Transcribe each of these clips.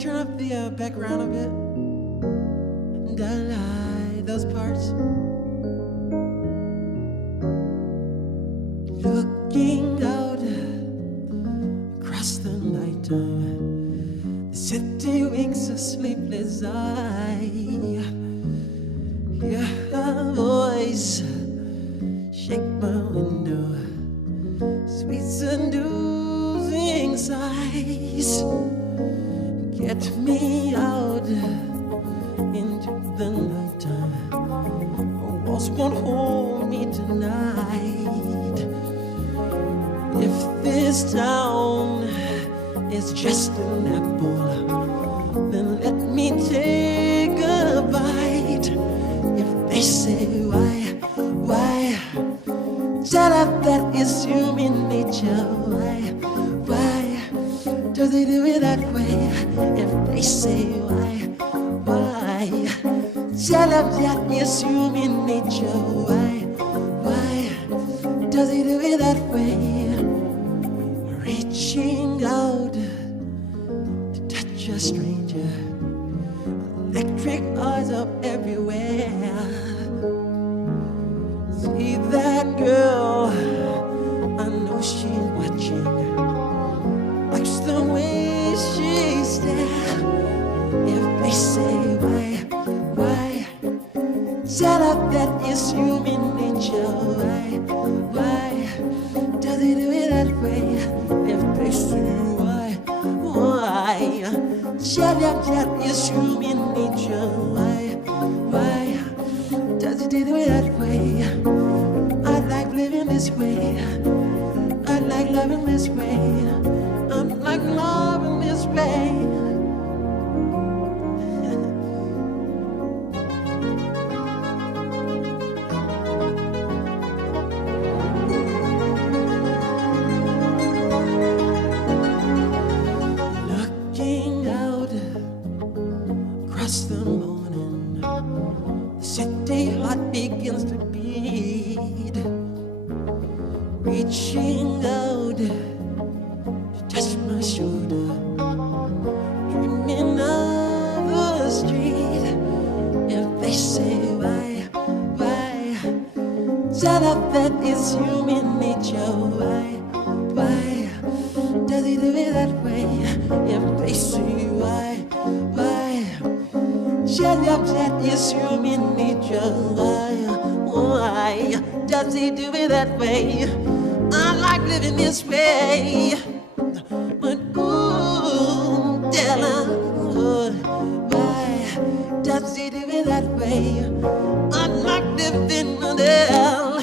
turn up the background a bit? And I lie, those parts. Looking out across the nighttime, the city winks a sleepless eye. Hear her voice shake my window, sweet seducing sighs. Get me out into the nighttime. Walls won't hold me tonight. If this town is just an apple, then let me take a bite. If they say why, tell her that is human nature. Why do they do it that way? If they say why, tell her that is human nature. Why do they do it that way? Reaching out to touch a stranger, electric eyes up everywhere. See that girl, I know she's watching. Likes the way she stares. If they say why, tell her that is human nature. Why do they do it that way? If they say why, tell her that is human nature. Why does it do it that way? I like living this way. I like loving this way. I like loving this way. Looking out across the morning, the city heart begins to beat. Reaching out to touch my shoulder, dreaming of the street. If they say why, tell her that is human nature. Why does he do it that way? If they say why, tell her that is human nature. Why does he do it that way? I like living this way. But ooh, tell her, why does he do it that way? I like living there.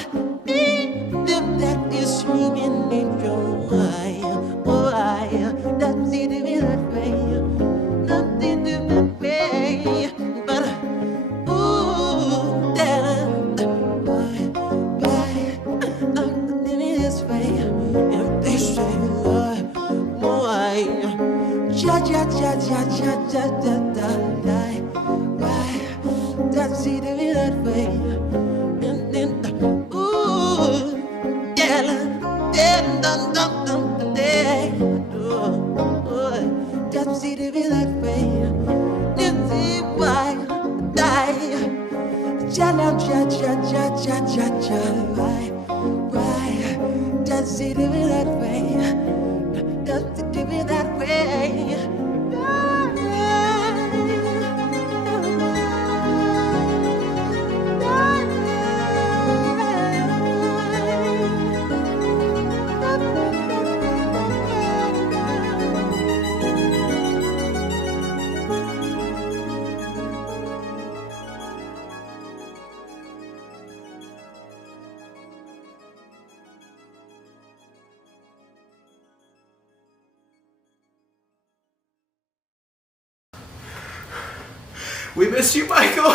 If that is human nature, why does he do it that way? Nothing do that way. But ooh, tell her, why I'm living this way? If they say why, why does he do it that way? And then ooh, tell her, does he do it that way? Is he why die? Tell him, why does he do it that way? Does he do it that way? We miss you, Michael.